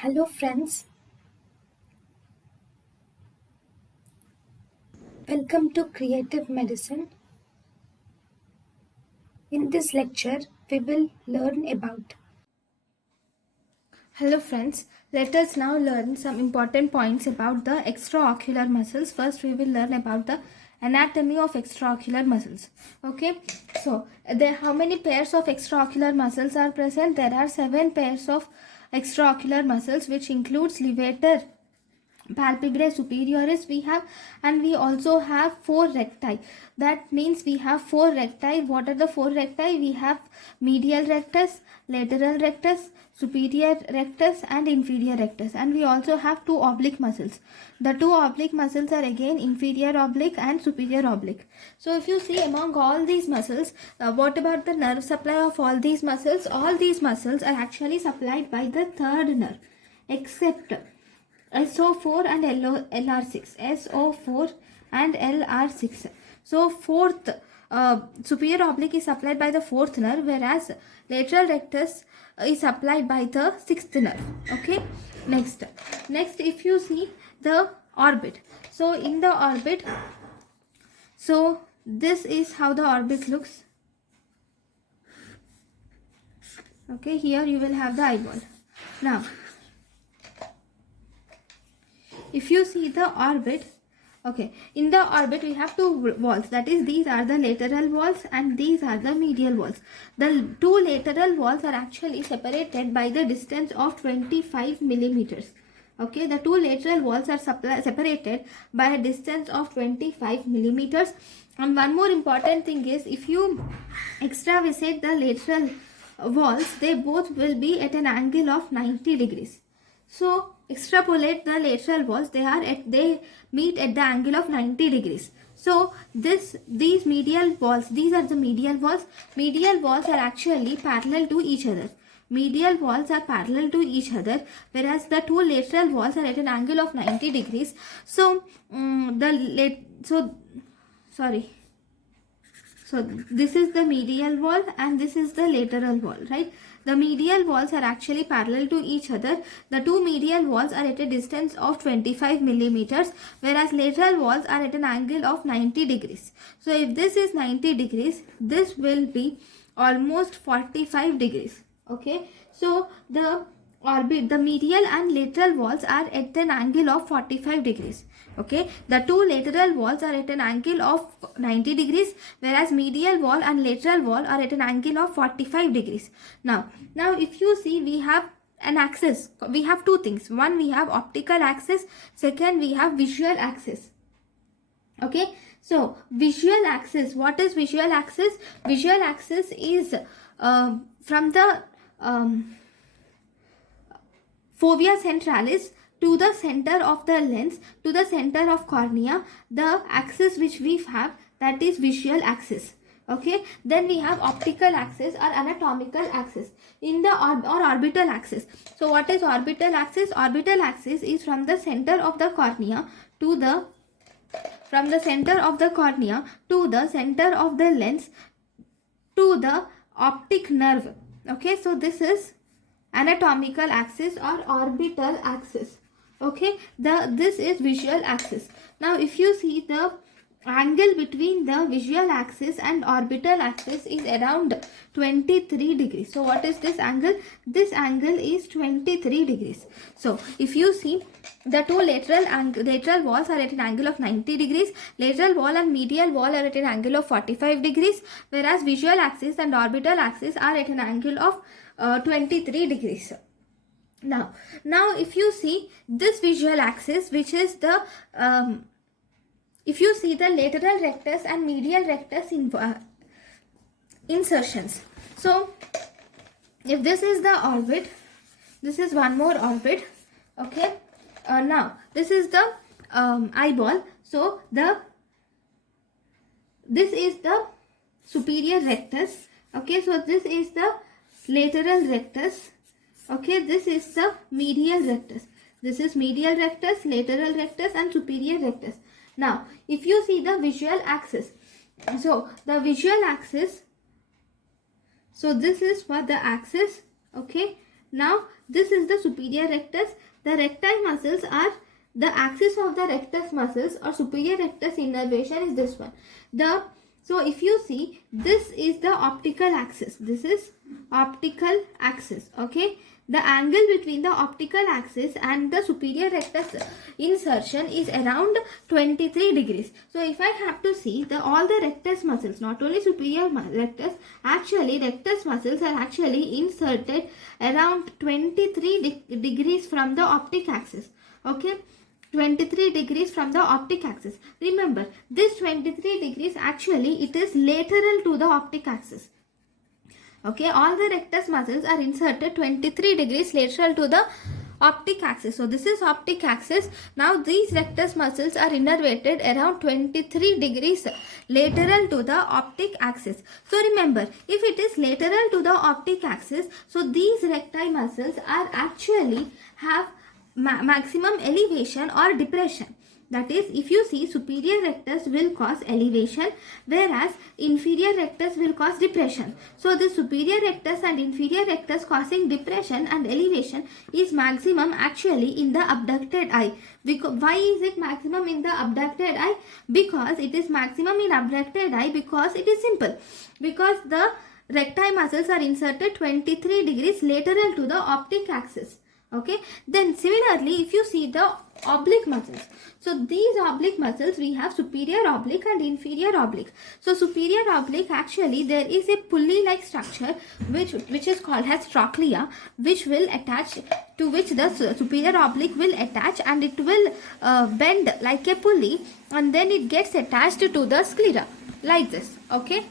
Hello friends, welcome to Creative Medicine. In this lecture, we will learn about. Hello friends, let us now learn some important points about the extraocular muscles. First, we will learn about the anatomy of extraocular muscles. Okay, so how many pairs of extraocular muscles are present? There are 7 pairs of extraocular muscles, which includes levator, palpebrae superioris we have, and we also have 4 recti. That means we have 4 recti. What are the 4 recti? We have medial rectus, lateral rectus, superior rectus and inferior rectus, and we also have 2 oblique muscles. The 2 oblique muscles are again inferior oblique and superior oblique. So if you see among all these muscles, what about the nerve supply of all these muscles? All these muscles are actually supplied by the third nerve, except SO4 and LR6. SO4 and LR6. So fourth superior oblique is supplied by the fourth nerve, whereas lateral rectus is supplied by the sixth nerve. Okay. Next if you see the orbit. So in the orbit, so this is how the orbit looks. Okay, here you will have the eyeball. Now if you see the orbit, okay, in the orbit we have 2 walls, that is these are the lateral walls and these are the medial walls. The 2 lateral walls are actually separated by the distance of 25 millimeters. Okay, the 2 lateral walls are separated by a distance of 25 millimeters. And one more important thing is, if you extravasate the lateral walls, they both will be at an angle of 90 degrees. So extrapolate the lateral walls, they meet at the angle of 90 degrees. So these medial walls, these are the medial walls. Medial walls are actually parallel to each other. Medial walls are parallel to each other, whereas the 2 lateral walls are at an angle of 90 degrees. So So this is the medial wall and this is the lateral wall, right? The medial walls are actually parallel to each other. The 2 medial walls are at a distance of 25 millimeters, whereas lateral walls are at an angle of 90 degrees. So if this is 90 degrees, this will be almost 45 degrees. Okay, so the medial and lateral walls are at an angle of 45 degrees. Okay, the 2 lateral walls are at an angle of 90 degrees, whereas medial wall and lateral wall are at an angle of 45 degrees. Now if you see, we have an axis. We have 2 things. One, we have optical axis. Second, we have visual axis. Okay, so visual axis. What is visual axis? Visual axis is from the fovea centralis to the center of the lens, to the center of cornea, the axis which we have, that is visual axis. Okay, then we have optical axis or anatomical axis in the or orbital axis. So what is orbital axis? Orbital axis is from the center of the cornea to the center of the lens to the optic nerve. Okay, so this is anatomical axis or orbital axis. Okay, this is visual axis. Now if you see, the angle between the visual axis and orbital axis is around 23 degrees. So what is this angle? This angle is 23 degrees. So if you see, the 2 lateral walls are at an angle of 90 degrees. Lateral wall and medial wall are at an angle of 45 degrees, whereas visual axis and orbital axis are at an angle of 23 degrees. Now if you see this visual axis, which is the if you see the lateral rectus and medial rectus insertions. So if this is the orbit, this is one more orbit. Okay, now this is the eyeball. So this is the superior rectus. Okay, so this is the lateral rectus. Okay, this is the medial rectus. This is medial rectus, lateral rectus and superior rectus. Now if you see the visual axis, so the visual axis, so this is for the axis. Okay, Now this is the superior rectus. The recti muscles are the axis of the rectus muscles or superior rectus innervation is this one. So if you see, this is the optical axis. This is optical axis. Okay. The angle between the optical axis and the superior rectus insertion is around 23 degrees. So if I have to see all the rectus muscles, not only superior rectus, actually rectus muscles are actually inserted around 23 degrees from the optic axis. Okay. 23 degrees from the optic axis. Remember, this 23 degrees actually it is lateral to the optic axis. Okay, all the rectus muscles are inserted 23 degrees lateral to the optic axis. So this is optic axis. Now these rectus muscles are innervated around 23 degrees lateral to the optic axis. So remember, if it is lateral to the optic axis, so these recti muscles are actually have maximum elevation or depression. That is, if you see, superior rectus will cause elevation, whereas inferior rectus will cause depression. So the superior rectus and inferior rectus causing depression and elevation is maximum actually in the abducted eye. Why is it maximum in the abducted eye? Because it is maximum in abducted eye because it is simple. Because the recti muscles are inserted 23 degrees lateral to the optic axis. Okay, then similarly if you see the oblique muscles, so these oblique muscles we have superior oblique and inferior oblique. So superior oblique, actually there is a pulley like structure which is called as trochlea, which will attach, to which the superior oblique will attach, and it will bend like a pulley, and then it gets attached to the sclera like this. Okay.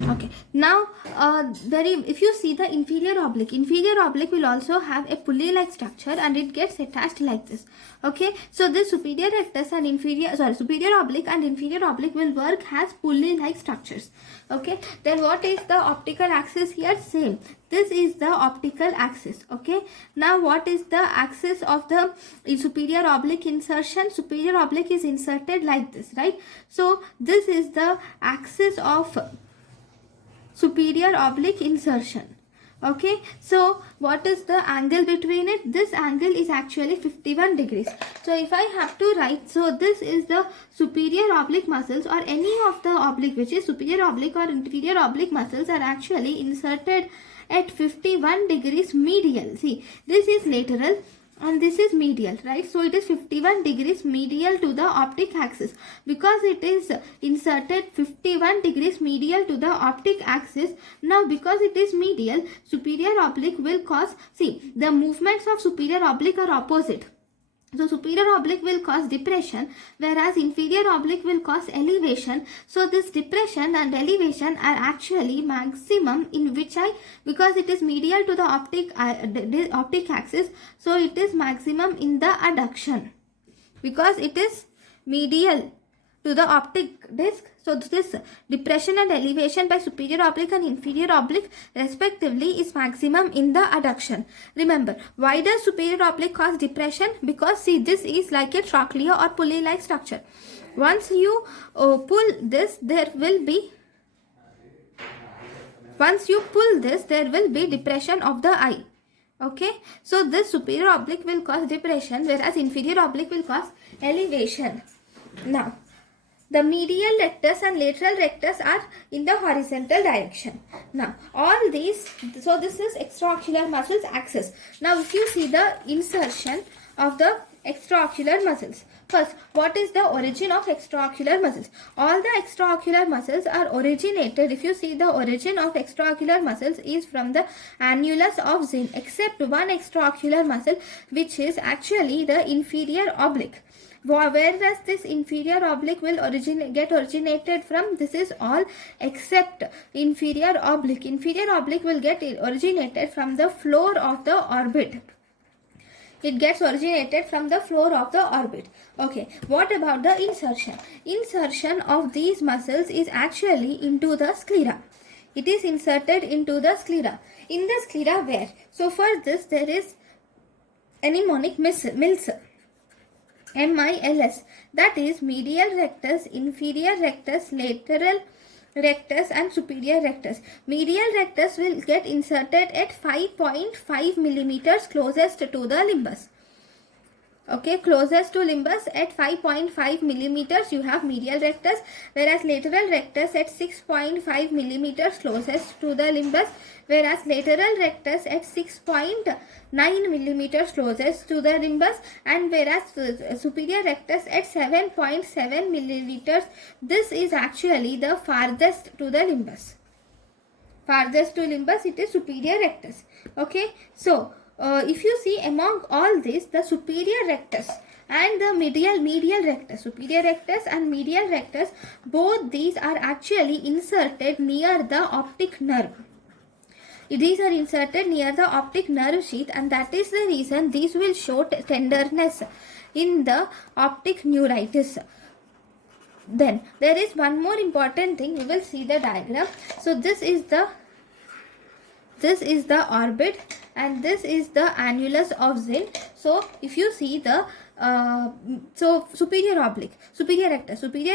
Okay, now if you see the inferior oblique will also have a pulley like structure and it gets attached like this. Okay, so this superior rectus and superior oblique and inferior oblique will work as pulley like structures. Okay, then what is the optical axis here? Same, this is the optical axis. Okay, now what is the axis of the superior oblique insertion? Superior oblique is inserted like this, right? So this is the axis of superior oblique insertion. Okay, so what is the angle between it? This angle is actually 51 degrees. So if I have to write, so this is the superior oblique muscles, or any of the oblique, which is superior oblique or inferior oblique muscles, are actually inserted at 51 degrees medial. See, this is lateral and this is medial, right? So it is 51 degrees medial to the optic axis. Because it is inserted 51 degrees medial to the optic axis, now because it is medial, superior oblique will cause, see, the movements of superior oblique are opposite. So superior oblique will cause depression, whereas inferior oblique will cause elevation. So this depression and elevation are actually maximum in which eye? Because it is medial to the optic axis, so it is maximum in the adduction. Because it is medial to the optic disc, so this depression and elevation by superior oblique and inferior oblique respectively is maximum in the adduction. Remember, why does superior oblique cause depression? Because see, this is like a trochlea or pulley like structure. Once you pull this, there will be depression of the eye. Okay, so this superior oblique will cause depression, whereas inferior oblique will cause elevation. Now, the medial rectus and lateral rectus are in the horizontal direction. Now, all these, so this is extraocular muscles axis. Now, if you see the insertion of the extraocular muscles. First, what is the origin of extraocular muscles? All the extraocular muscles are originated, if you see, the origin of extraocular muscles is from the annulus of Zinn, except one extraocular muscle which is actually the inferior oblique. Whereas this inferior oblique will get originated from, this is all except inferior oblique. Inferior oblique will get originated from the floor of the orbit. It gets originated from the floor of the orbit. Okay, what about the insertion? Insertion of these muscles is actually into the sclera. It is inserted into the sclera. In the sclera where? So for this there is mnemonic MILS. MILS, that is medial rectus, inferior rectus, lateral rectus and superior rectus. Medial rectus will get inserted at 5.5 millimeters closest to the limbus. Okay, closest to limbus at 5.5 millimeters you have medial rectus, whereas lateral rectus at 6.5 millimeters closest to the limbus, whereas lateral rectus at 6.9 millimeters closest to the limbus, and whereas superior rectus at 7.7 millimeters. This is actually the farthest to the limbus. Farthest to limbus, it is superior rectus. Okay, so if you see among all this, the superior rectus and the medial rectus, superior rectus and medial rectus, both these are actually inserted near the optic nerve. These are inserted near the optic nerve sheath, and that is the reason these will show tenderness in the optic neuritis. Then there is one more important thing. We will see the diagram. So this is the orbit and this is the annulus of Zinn. So if you see the superior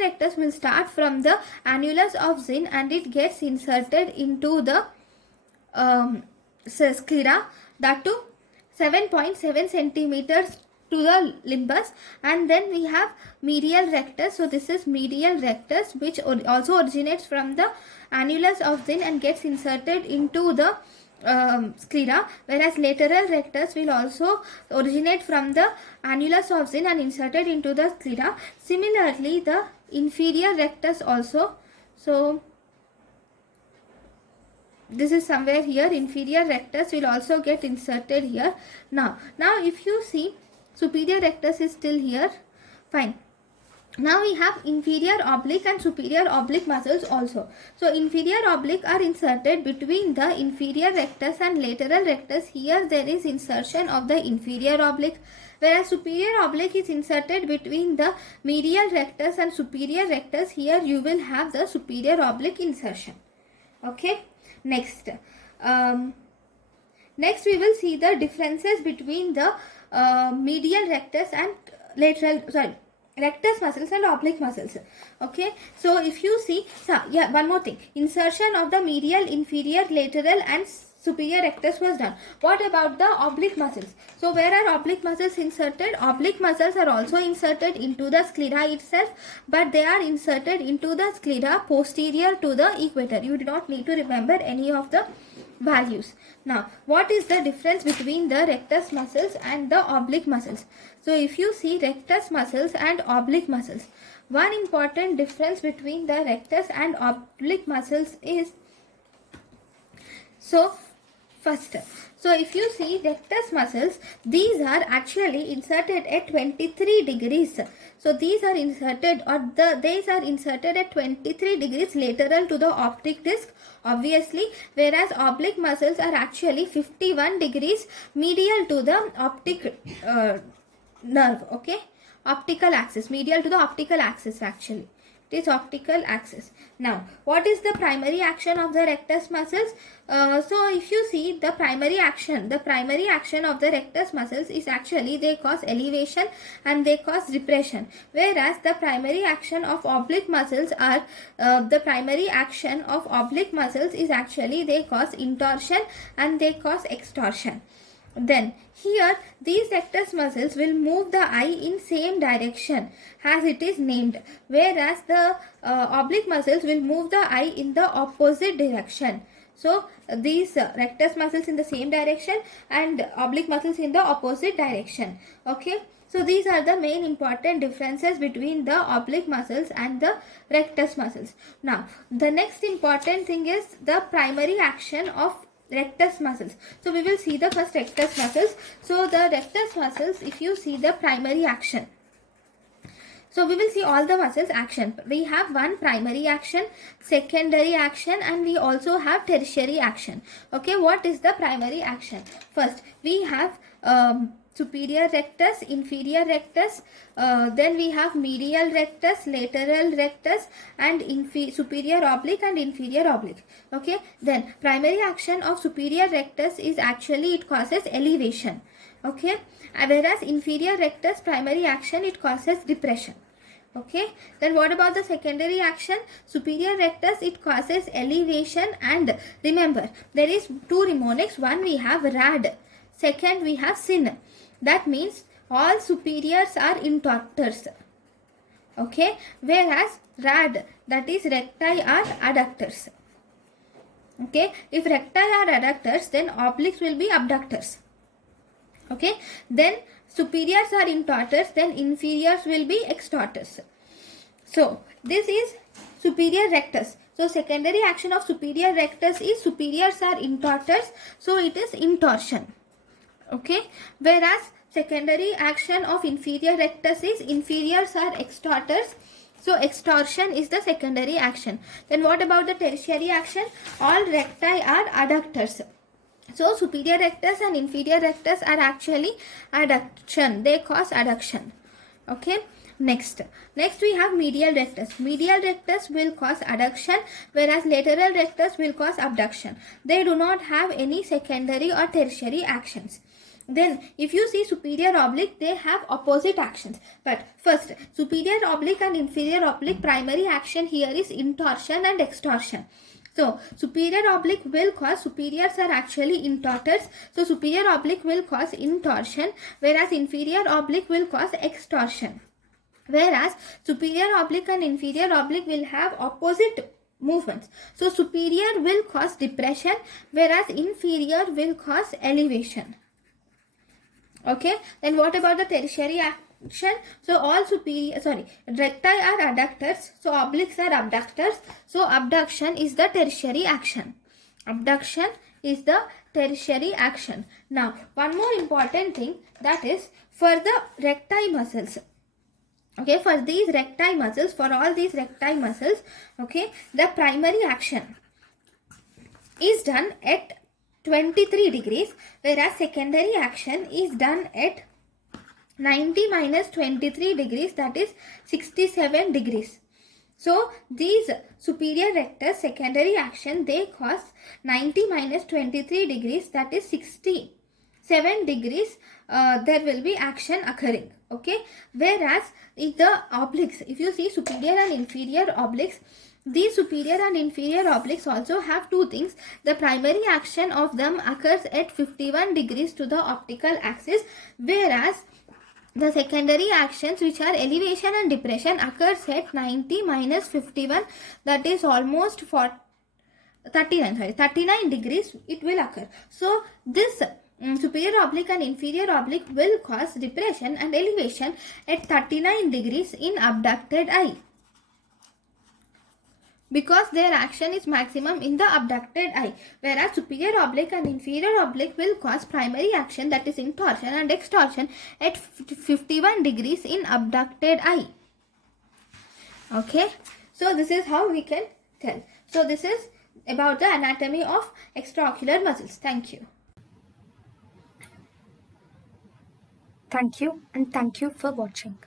rectus will start from the annulus of Zinn and it gets inserted into the sclera, that too 7.7 centimeters to the limbus. And then we have medial rectus. So this is medial rectus, which also originates from the annulus of Zinn and gets inserted into the sclera, whereas lateral rectus will also originate from the annulus of Zinn and inserted into the sclera. Similarly, the inferior rectus also. So this is somewhere here. Inferior rectus will also get inserted here. Now if you see, superior rectus is still here. Fine. Now we have inferior oblique and superior oblique muscles also. So inferior oblique are inserted between the inferior rectus and lateral rectus. Here there is insertion of the inferior oblique, whereas superior oblique is inserted between the medial rectus and superior rectus. Here you will have the superior oblique insertion. Okay. Next we will see the differences between the medial rectus and rectus muscles and oblique muscles. Okay, so if you see, one more thing, insertion of the medial, inferior, lateral and superior rectus was done. What about the oblique muscles? So where are oblique muscles inserted? Oblique muscles are also inserted into the sclera itself, but they are inserted into the sclera posterior to the equator. You do not need to remember any of the values. Now, what is the difference between the rectus muscles and the oblique muscles? So if you see rectus muscles and oblique muscles, one important difference between the rectus and oblique muscles is, so if you see rectus muscles, these are actually inserted at 23 degrees. So these are inserted, these are inserted at 23 degrees lateral to the optic disc, obviously, whereas oblique muscles are actually 51 degrees medial to the optic nerve. Okay, optical axis, medial to the optical axis actually. It is optical axis. Now, what is the primary action of the rectus muscles? So if you see the primary action of the rectus muscles is actually they cause elevation and they cause depression, whereas the primary action of oblique muscles are is actually they cause intorsion and they cause extorsion. Then here these rectus muscles will move the eye in same direction as it is named, whereas the oblique muscles will move the eye in the opposite direction. So these rectus muscles in the same direction and oblique muscles in the opposite direction. Okay, so these are the main important differences between the oblique muscles and the rectus muscles. Now the next important thing is the primary action of rectus muscles. So we will see the first rectus muscles. So the rectus muscles, if you see the primary action, so we will see all the muscles action. We have one primary action, secondary action, and we also have tertiary action. Okay, what is the primary action? First we have superior rectus, inferior rectus, then we have medial rectus, lateral rectus, and superior oblique and inferior oblique. Okay, then primary action of superior rectus is actually it causes elevation. Okay, whereas inferior rectus primary action it causes depression. Okay, then what about the secondary action? Superior rectus, it causes elevation, and remember there is two mnemonics. One we have rad, second we have sin. That means all superiors are intorters. Okay, whereas rad, that is recti are adductors. Okay, if recti are adductors, then obliques will be abductors. Okay, then superiors are intorters, then inferiors will be extorters. So this is superior rectus. So secondary action of superior rectus is superiors are intorters, so it is intorsion. Okay, whereas secondary action of inferior rectus is inferiors are extorters, so extortion is the secondary action. Then what about the tertiary action? All recti are adductors. So superior rectus and inferior rectus are actually adduction. They cause adduction. Okay. Next we have medial rectus. Medial rectus will cause adduction, whereas lateral rectus will cause abduction. They do not have any secondary or tertiary actions. Then if you see superior oblique, they have opposite actions. But first, superior oblique and inferior oblique, primary action here is intorsion and extorsion. So superior oblique will cause, superiors are actually intorters, so superior oblique will cause intorsion, whereas inferior oblique will cause extorsion. Whereas superior oblique and inferior oblique will have opposite movements. So superior will cause depression, whereas inferior will cause elevation. Okay, then what about the tertiary action? So all recti are adductors, so obliques are abductors, so abduction is the tertiary action. Abduction is the tertiary action. Now one more important thing, that is for the recti muscles. Okay, for these recti muscles, for all these recti muscles, okay, the primary action is done at 23 degrees, whereas secondary action is done at 90 minus 23 degrees, that is 67 degrees. So these superior rectus secondary action, they cause 90 minus 23 degrees, that is 67 degrees, there will be action occurring. Okay, whereas in the obliques, if you see superior and inferior obliques, these superior and inferior obliques also have two things. The primary action of them occurs at 51 degrees to the optical axis, whereas the secondary actions, which are elevation and depression, occurs at 90 minus 51, that is almost 39 degrees it will occur. So this superior oblique and inferior oblique will cause depression and elevation at 39 degrees in abducted eye, because their action is maximum in the abducted eye, whereas superior oblique and inferior oblique will cause primary action, that is intorsion and extorsion, at 51 degrees in abducted eye. Okay, so this is how we can tell. So this is about the anatomy of extraocular muscles. Thank you. Thank you, and thank you for watching.